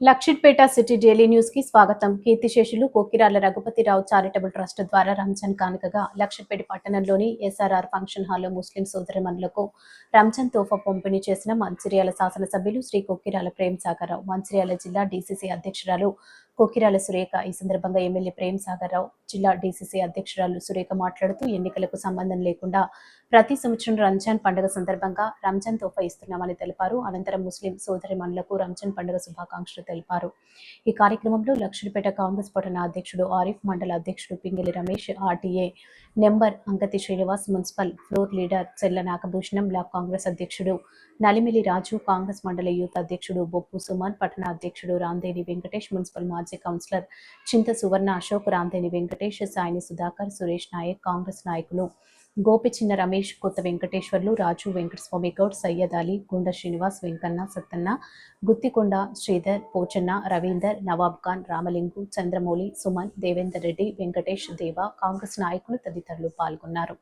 Luxettipet city daily న్యూస్కి స్వాగతం కీర్తిశేషులు కోకిరాల రఘుపతిరావు చారిటబుల్ ట్రస్ట్ ద్వారా రంజాన్ కానుకగా లక్షిట్పేట పట్టణంలోని ఎస్ఆర్ఆర్ ఫంక్షన్ హాల్లో ముస్లిం సోదరిమణులకు రంజాన్ తోఫా పంపిణీ చేసిన మంచిర్యాల శాసనసభ్యులు శ్రీ కోకిరాల ప్రేమ్ సాగర్రావు మంచిర్యాల జిల్లా డీసీసీ అధ్యక్షురాలు కోకిరాల సురేఖ ఈ సందర్భంగా ఎమ్మెల్యే ప్రేమ్ సాగర్రావు జిల్లా డీసీసీ అధ్యక్షురాలు సురేఖ మాట్లాడుతూ ఎన్నికలకు సంబంధం లేకుండా ప్రతి సంవత్సరం రంజాన్ పండుగ సందర్భంగా రంజాన్ తోఫా ఇస్తున్నామని తెలిపారు. అనంతరం ముస్లిం సోదరిమణులకు రంజాన్ పండుగ శుభాకాంక్షలు తెలిపారు. ఈ కార్యక్రమంలో లక్షలపేట కాంగ్రెస్ పట్టణ అధ్యక్షుడు ఆరిఫ్ మండల అధ్యక్షుడు Pingili Ramesh RTA member Ankathi Srinivas municipal floor leader Chella Nagabhushanam block Congress అధ్యక్షుడు నలిమిలి రాజు కాంగ్రెస్ మండల యూత్ అధ్యక్షుడు బొప్పు సుమన్ పట్టణ అధ్యక్షుడు రాందేని వెంకటేష్ మున్సిపల్ మాజీ కౌన్సిలర్ చింత సువర్ణ అశోక్ రాందేని వెంకటేష్ సాయిని సుధాకర్ సురేష్ నాయక్ కాంగ్రెస్ నాయకులు గోపిచిన్న రమేష్ కొత్త వెంకటేశ్వర్లు రాజు వెంకటస్వామి గౌడ్ సయ్యద్ అలీ గుండ శ్రీనివాస్ వెంకన్న సత్తన్న గుత్తికొండ శ్రీధర్ పోచన్న రవీందర్ నవాబ్ ఖాన్ రామలింగు చంద్రమౌళి సుమన్ దేవేందర్ రెడ్డి వెంకటేష్ దేవ కాంగ్రెస్ నాయకులు తదితరులు పాల్గొన్నారు.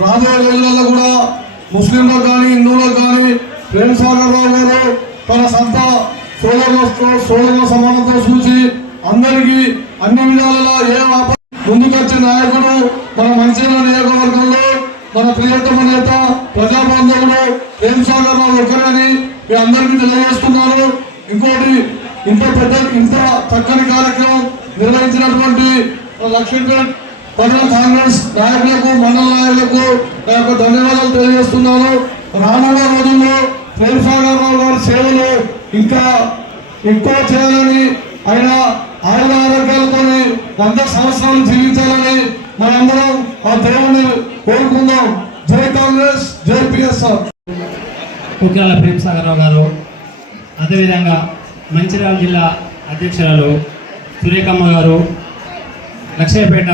రాబోయే రోజులలో కూడా ముస్లింలకు కానీ హిందువులకు కానీ ప్రేమ్ సాగర్ రావు గారు తన సంత సోదరులతో సోదరుల సమానంతో చూసి అందరికీ అన్ని విధాలలో ఏ ముందుకొచ్చే నాయకుడు మన మంచిర్యాల నియోజకవర్గంలో మన ప్రియతమ నేత ప్రజాబంధువులు ప్రేమ్ సాగర్ రావు ఒకరని మీ అందరికీ తెలియజేస్తున్నారు. ఇంకోటి ఇంత పెద్ద ఇంత చక్కని కార్యక్రమం నిర్వహించినటువంటి లక్ష్మీపేట్ ప్రజల కాంగ్రెస్ నాయకులకు మండల నాయకులకు నా యొక్క ధన్యవాదాలు తెలియజేస్తున్నాను. రానున్న రోజుల్లో ప్రేమ్ సాగర్ రావు గారి సేవలు ఇంకా ఎక్కువ చేయాలని ఆయన ఆయుధ ఆరోగ్యాలతో వంద సంవత్సరాలు జీవించాలని మనందరం ఆ దేవుణ్ణి కోరుకుందాం. జై కాంగ్రెస్ జై పిఎస్ఆర్. ప్రేమ్ సాగర్ గారు అదేవిధంగా మంచిర్యాల జిల్లా అధ్యక్షురాలు సురేఖమ్మ గారు లక్ష్మీపేట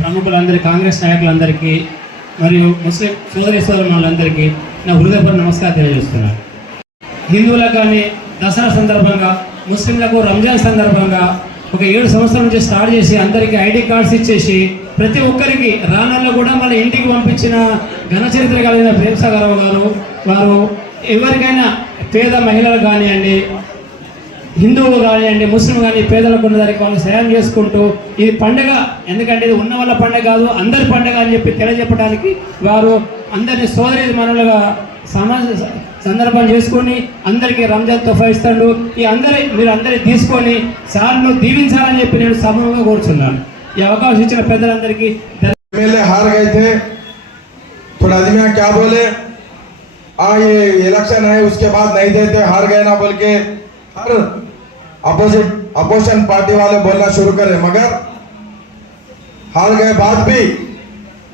ప్రముఖులందరి కాంగ్రెస్ నాయకులందరికీ మరియు ముస్లిం సోదరి సోదరులందరికీ నా హృదయపూర్వ నమస్కారం తెలియజేస్తున్నాను. హిందువులకు కానీ దసరా సందర్భంగా ముస్లింలకు రంజాన్ సందర్భంగా ఒక ఏడు సంవత్సరాల నుంచి స్టార్ట్ చేసి అందరికీ ఐడి కార్డ్స్ ఇచ్చేసి ప్రతి ఒక్కరికి రానల్లో కూడా మన ఇంటికి పంపించిన ఘన చరిత్ర కలిగిన ప్రేమసాగరరావు గారు వారు ఎవరికైనా పేద మహిళలు కానివ్వండి హిందువులు కానివ్వండి ముస్లిం కానీ పేదలకు ఉన్నదానికి వాళ్ళు సహాయం చేసుకుంటూ ఇది పండగ ఎందుకంటే ఇది ఉన్న వాళ్ళ పండగ కాదు అందరి పండగ అని చెప్పి తెలియజెప్పడానికి వారు అందరిని సోదరి మనలుగా సమాజ సందర్భం చేసుకొని అందరికీ రంజాన్ తోఫా ఇస్తాడు ఈ అందరి మీరు అందరి తీసుకొని సార్ను దీవించాలని చెప్పి నేను సభగా కోరుచున్నాను ఈ అవకాశం ఇచ్చిన పెద్దలందరికీ ధన్యవాదాలు. एमएलए हार गए थे थोड़ा आदमी क्या बोले हाँ ये इलेक्शन है उसके बाद नहीं देते हार गए ना बोल के हर अपोजिट अपोजिशन पार्टी वाले बोलना शुरू करे मगर हार गए बाद भी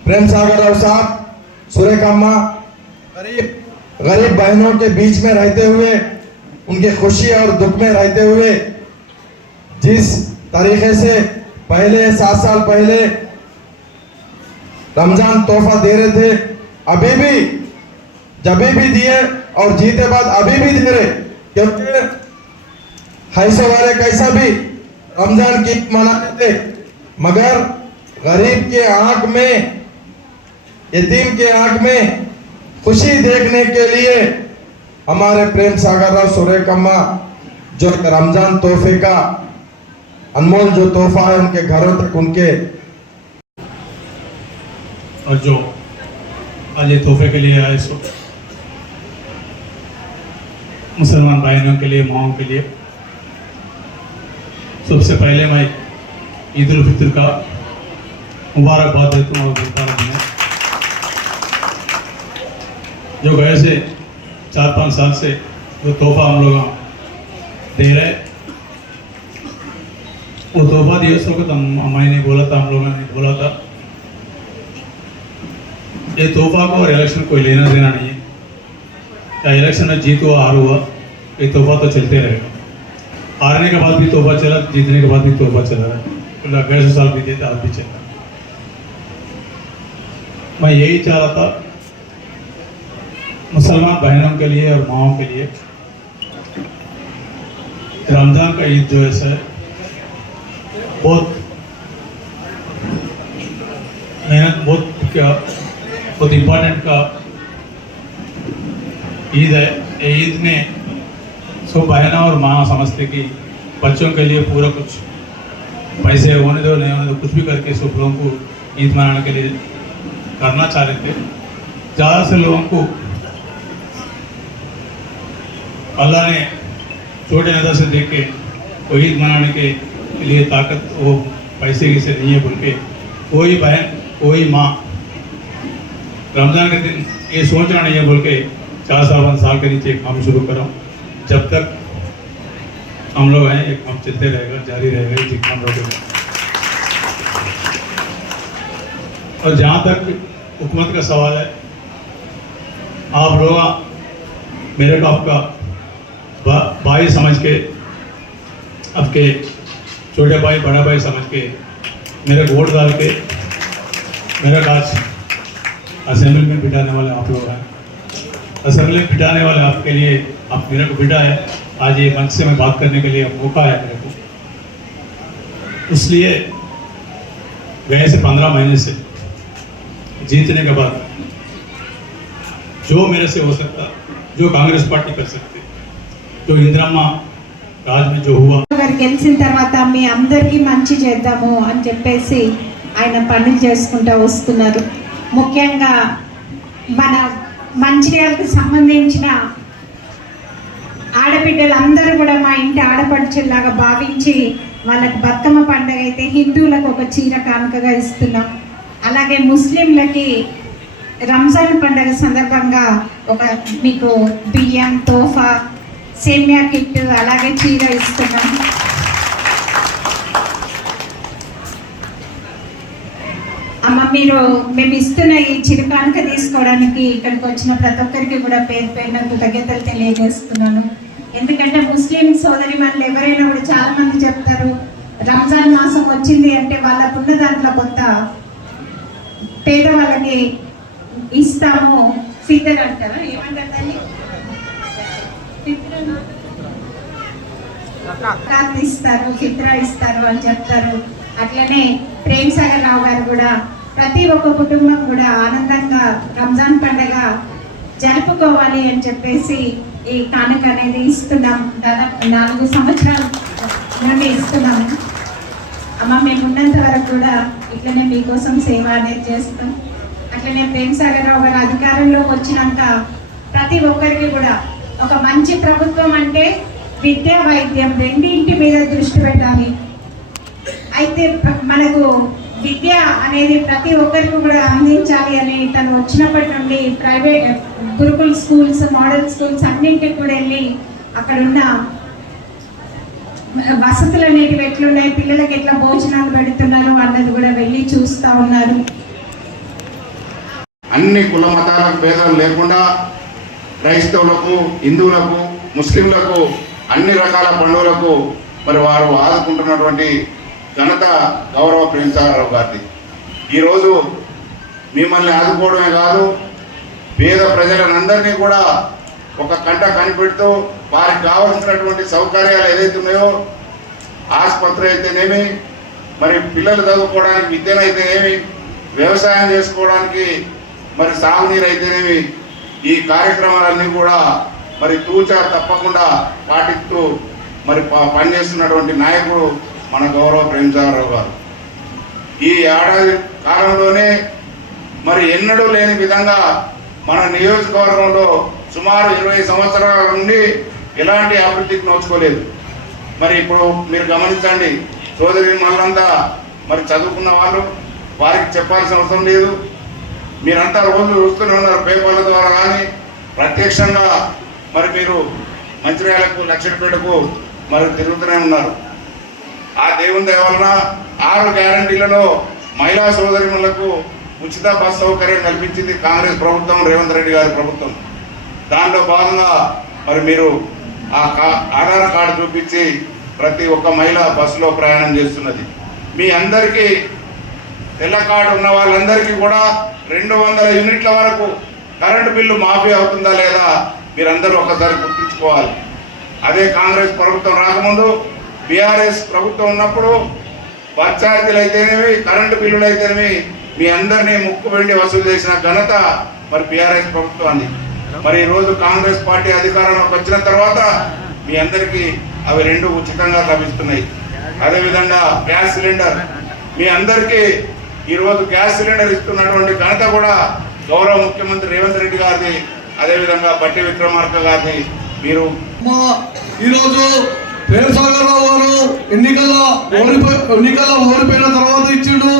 प्रेम सागर राव साहब सुरेख अम्मा गरीब गरीब बहनों के बीच में रहते हुए, उनके खुशी और दुख में रहते हुए, जिस तरीके से पहले, सात साल पहले रमज़ान तोहफा दे रहे थे, अभी भी, जब भी दिए और जीते बाद अभी भी दे रहे, क्योंकि हैसो वाले कैसा भी रमज़ान की मनाते थे, मगर गरीब के आँख में, यतीम के आँख में खुशी देखने के लिए हमारे प्रेम सागर राव सुरेकम्मा जो रमज़ान तोहफे का अनमोल जो तोहफा है उनके घरों तक उनके और जो आज ये तोहफे के लिए आए सो मुसलमान भाइयों के लिए, माओ के लिए। सबसे पहले मैं ईद उल फितर का मुबारकबाद देता हूँ और बोलता हूँ मैं जो गए से, चार पाँच साल से जो तोहफा हम लोग दे रहे वो तोहफा दिए सो तो हम मैंने बोला था, हम लोगों ने बोला था। ये तोहफा को और इलेक्शन कोई लेना देना नहीं है। या इलेक्शन में जीत हुआ, हार हुआ, ये तोहफा तो चलते रहेगा। हारने के बाद भी तोहफा चला, जीतने के बाद भी तोहफा चला रहा है। गए साल भी देता आज भी चला। मैं यही चाह रहा था मुसलमान बहनों के लिए और माओ के लिए। रमज़ान का ईद जो है बहुत मेहनत, बहुत क्या, बहुत इम्पोर्टेंट का ईद है। ये ईद में सब बहना और माँ समझते कि बच्चों के लिए पूरा कुछ पैसे होने दो, नहीं होने दो, कुछ भी करके सब लोगों को ईद मनाने के लिए करना चाह रहे थे। ज़्यादा से लोगों को अल्लाह ने छोटे नज़र से देख के ईद मनाने के लिए ताकत वो पैसे की से नहीं है बोल के कोई बहन कोई माँ। रमज़ान के दिन ये सोचना नहीं है बोल के चार साल पाँच साल के नीचे काम शुरू करो। जब तक हम लोग हैं ये काम चलते रहेगा जारी रहेगा ये काम रहेगा और जहाँ तक हुकूमत का सवाल है आप लोग मेरे को आपका भा, भाई समझ के आपके छोटे भाई, बड़ा भाई समझ के, मेरे वोट डाल के, मेरा काज असेंबली में बिठाने वाले आप लोग हैं। असेंबली में बिठाने वाले आपके लिए, आप मेरे को बिठा है। आज ये मंच से मैं बात करने के लिए मौका है मेरे को। इसलिए गए से पंद्रह महीने से। जीतने के बाद, जो मेरे से हो सकता, जो कांग्रेस पार्टी कर सकती जो ఇంద్రమ్మ గెలిచిన తర్వాత మీ అందరికీ మంచి చేద్దాము అని చెప్పేసి ఆయన పనులు చేసుకుంటా వస్తున్నారు. ముఖ్యంగా మన మంచిర్యాలకు సంబంధించిన ఆడబిడ్డలందరూ కూడా మా ఇంటి ఆడపడుచుల్లాగా భావించి వాళ్ళకి బతుకమ్మ పండుగ అయితే హిందువులకు ఒక చీర కానుకగా ఇస్తున్నాం. అలాగే ముస్లింలకి రంజాన్ పండుగ సందర్భంగా ఒక మీకు బియ్యం తోఫా సేమియా కిట్ అలాగే చీర ఇస్తున్నాం. అమ్మ మీరు మేము ఇస్తున్న ఈ చిరుకానుక తీసుకోవడానికి ఇక్కడికి వచ్చిన ప్రతి ఒక్కరికి కూడా పేరు పేరున కృతజ్ఞతలు తెలియజేస్తున్నాను. ఎందుకంటే ముస్లిం సోదరి మనలు ఎవరైనా కూడా చాలా మంది చెప్తారు రంజాన్ మాసం వచ్చింది అంటే వాళ్ళకున్న దాంట్లో కొంత పేదవాళ్ళకి ఇస్తాము ఫితర్ అంటారా? ఏమంటారు తల్లి ఇస్తారు చిత్ర ఇస్తారు అని చెప్తారు. అట్లనే ప్రేమ్ సాగర్ రావు గారు కూడా ప్రతి ఒక్క కుటుంబం కూడా ఆనందంగా రంజాన్ పండగ జరుపుకోవాలి అని చెప్పేసి ఈ కానుక అనేది ఇస్తున్నాం. దాదాపు నాలుగు సంవత్సరాలు మేము ఇస్తున్నాము అమ్మ మేము ఉన్నంత వరకు కూడా ఇట్లనే మీకోసం సేవ అనేది చేస్తాం. అట్లనే ప్రేమ్ సాగర్ రావు గారు అధికారంలోకి వచ్చినాక ప్రతి ఒక్కరికి కూడా ఒక మంచి ప్రభుత్వం అంటే విద్య వైద్యం. రెండింటి మీద దృష్టి పెట్టాలి. అయితే మనకు విద్య అనేది ప్రతి ఒక్కరికి కూడా అందించాలి అని తను వచ్చినప్పటి నుండి private Gurukul schools model schools అన్నింటికి కూడా వెళ్ళి అక్కడ ఉన్న వసతులు అనేటివి ఎట్లున్నాయి పిల్లలకి ఎట్లా భోజనాలు పెడుతున్నారు అన్నది కూడా వెళ్ళి చూస్తూ ఉన్నారు. అన్ని కుల మతాలకు భేదం లేకుండా క్రైస్తవులకు హిందువులకు ముస్లింలకు అన్ని రకాల పండుగలకు మరి వారు ఆదుకుంటున్నటువంటి ఘనత గౌరవ ప్రేమసాగరరావు గారిది. ఈరోజు మిమ్మల్ని ఆదుకోవడమే కాదు పేద ప్రజలందరినీ కూడా ఒక కంట కనిపెడుతూ వారికి కావలసినటువంటి సౌకర్యాలు ఏదైతే ఉన్నాయో ఆసుపత్రి అయితేనేమి మరి పిల్లలు చదువుకోవడానికి విద్యనైతేనేమి వ్యవసాయం చేసుకోవడానికి మరి సాగునీరు అయితేనేమి ఈ కార్యక్రమాలన్నీ కూడా మరి తూచా తప్పకుండా పాటిస్తూ మరి ప- పనిచేస్తున్నటువంటి నాయకుడు మన గౌరవ ప్రేమసాగరరావు గారు. ఈ ఏడాది కాలంలోనే మరి ఎన్నడూ లేని విధంగా మన నియోజకవర్గంలో సుమారు ఇరవై సంవత్సరాల నుండి ఎలాంటి అభివృద్ధికి నోచుకోలేదు. మరి ఇప్పుడు మీరు గమనించండి సోదరి మనంతా మరి చదువుకున్న వాళ్ళు వారికి చెప్పాల్సిన అవసరం లేదు. మీరంతా రోజు చూస్తూనే ఉన్నారు పేపర్ల ద్వారా కానీ ప్రత్యక్షంగా మరి మీరు మంచిర్యాలకు లక్ష్మీపేటకు మరి తిరుగుతూనే ఉన్నారు. ఆ దేవుని దేవలన ఆరు గ్యారంటీలలో మహిళా సోదరిములకు ఉచిత బస్ సౌకర్యం కల్పించింది కాంగ్రెస్ ప్రభుత్వం రేవంత్ రెడ్డి గారి ప్రభుత్వం. దానిలో భాగంగా మరి మీరు ఆ కా- ఆధార్ కార్డు చూపించి ప్రతి ఒక్క మహిళ బస్సులో ప్రయాణం చేస్తున్నది. మీ అందరికీ తెల్ల కార్డు ఉన్న వాళ్ళందరికీ కూడా రెండు వందల యూనిట్ల వరకు కరెంటు బిల్లు మాఫీ అవుతుందా లేదా మీరందరూ ఒకసారి గుర్తించుకోవాలి. అదే కాంగ్రెస్ ప్రభుత్వం రాకముందు బీఆర్ఎస్ ప్రభుత్వం ఉన్నప్పుడు పంచాయతీలు అయితేనేవి కరెంటు బిల్లులు అయితేనేవి మీ అందరినీ ముక్కు వెండి వసూలు చేసిన ఘనత మరి బీఆర్ఎస్ ప్రభుత్వాన్ని. మరి ఈరోజు కాంగ్రెస్ పార్టీ అధికారంలోకి వచ్చిన తర్వాత మీ అందరికీ అవి రెండు ఉచితంగా లభిస్తున్నాయి. అదేవిధంగా గ్యాస్ సిలిండర్. మీ అందరికీ ఈరోజు గ్యాస్ సిలిండర్ ఇస్తున్నటువంటి ఘనత కూడా గౌరవ ముఖ్యమంత్రి రేవంత్ రెడ్డి గారిది అదేవిధంగా బట్టి విక్రమార్క గారిది. మీరు మా ఈరోజు ప్రేమసాగర్ రావు గారు ఎన్నికల్లో ఓడిపోయి ఎన్నికల్లో ఓడిపోయిన తర్వాత ఇచ్చిండు.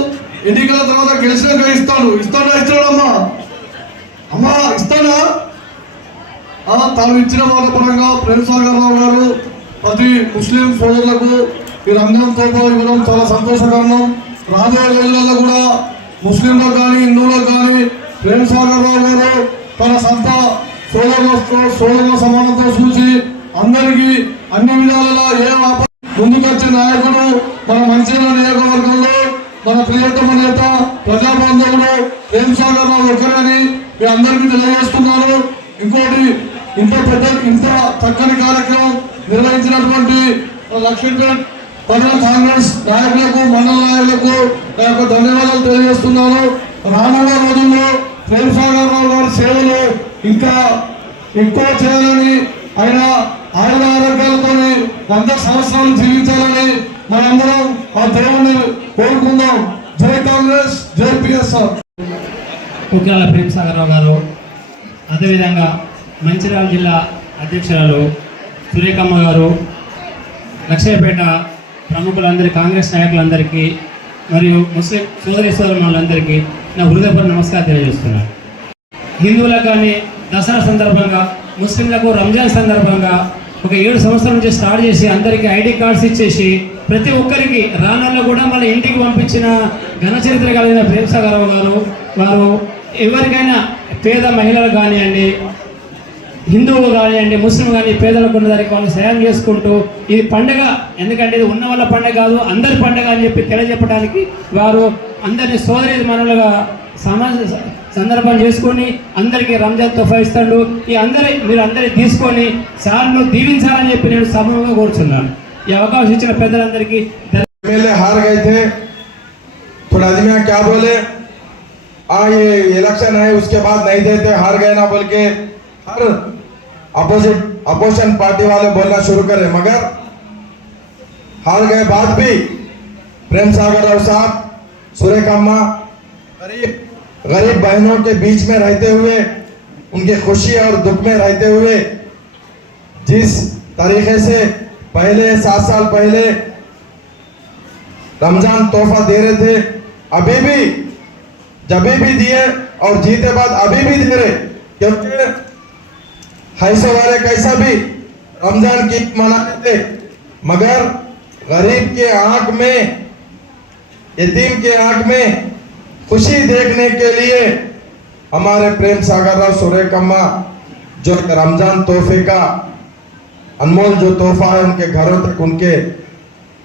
ఎన్నికల తర్వాత గెలిచినాక ఇస్తాడు. ఇస్తాడా ఇస్తాడమ్మా? అమ్మా ఇస్తాడా? తాను ఇచ్చిన మాట పరంగా ప్రేమసాగర్ రావు గారు ప్రతి ముస్లిం సోదరులకు ఈ రంజాన్ తోప ఇవ్వడం చాలా సంతోషకరం. రాబోయే రోజులలో కూడా ముస్లింలకు కానీ హిందువులకు కానీ ప్రేమసాగర్ రావు గారు తన సొంత సోదరులతో సోదరుల సమానంతో చూసి అందరికీ అన్ని విధాలలో ఏ ముందుకొచ్చే నాయకుడు మన మంచిర్యాల నియోజకవర్గంలో మన ప్రియతమ నేత ప్రజాబంధువులు ప్రేమ్ సాగర్ రావు ఒకరని మీ అందరికీ తెలియజేస్తున్నారు. ఇంకోటి ఇంత పెద్ద ఇంత చక్కని కార్యక్రమం నిర్వహించినటువంటి లక్ష్మీపేట్ పట్టణ కాంగ్రెస్ నాయకులకు మండల నాయకులకు నా యొక్క ధన్యవాదాలు తెలియజేస్తున్నాను. రానున్న రోజుల్లో ప్రేమసాగర్ రావు గారి సేవలు ఇంకా ఎక్కువ చేయాలని ఆయన ఆయుర ఆరోగ్యాలతో వంద సంవత్సరాలు జీవించాలని మనందరం ఆ దేవుణ్ణి కోరుకుందాం. జై కాంగ్రెస్ జై పిఎస్ఆర్. కుక్రాల ప్రేమసాగరరావు గారు అదేవిధంగా మంచిర్యాల జిల్లా అధ్యక్షురాలు సురేఖమ్మ గారు లక్ష్యపేట ప్రముఖులందరి కాంగ్రెస్ నాయకులందరికీ మరియు ముస్లిం సోదరి సోదరులందరికీ నా హృదయపూర్వ నమస్కారం తెలియజేస్తున్నాను. హిందువులకు కానీ దసరా సందర్భంగా ముస్లింలకు రంజాన్ సందర్భంగా ఒక ఏడు సంవత్సరాల నుంచి స్టార్ట్ చేసి అందరికీ ఐడి కార్డ్స్ ఇచ్చేసి ప్రతి ఒక్కరికి రానల్లో కూడా మన ఇంటికి పంపించిన ఘనచరిత్ర కలిగిన ప్రేమసాగరావు గారు వారు ఎవరికైనా పేద మహిళలు కానివ్వండి హిందువులు కానివ్వండి ముస్లిం కానీ పేదలకు ఉన్నదానికి వాళ్ళు సాయం చేసుకుంటూ ఇది పండగ ఎందుకంటే ఇది ఉన్న వాళ్ళ పండగ కాదు అందరి పండగ అని చెప్పి తెలియజెప్పడానికి వారు అందరినీ సోదరి మనులుగా సమాజ సందర్భం చేసుకొని అందరికీ రంజాన్ తోఫా ఇస్తాడు ఈ అందరి మీరు అందరి తీసుకొని సార్లు దీవించాలని చెప్పి నేను సమూహంగా కోరుచున్నాను ఈ అవకాశం ఇచ్చిన పెద్దలందరికీ ధన్యవాదాలు. एमएलए हार गए थे थोड़ा आदमी क्या बोले आ ये इलेक्शन है उसके बाद नहीं देते हार गए ना बोल के हर अपोजिट, अपोजिशन पार्टी वाले बोलना शुरू करे, मगर हार गए बाद भी प्रेम सागर राव साहब सुरेखम्मा गरीब गरीब बहनों के बीच में रहते हुए, उनके खुशी और दुख में रहते हुए, जिस तरीके से पहले, सात साल पहले रमज़ान तोहफा दे रहे थे, अभी भी, जब भी दिए और जीते बाद अभी भी दे रहे, क्योंकि हैसो वाले कैसा भी, रमज़ान की मनाते थे मगर गरीब के आँख में, यतीम के आँख में खुशी देखने के लिए हमारे प्रेम सागर राव सुरेकम्मा जो रमज़ान तोहफे का अनमोल जो तोहफा है उनके घरों तक उनके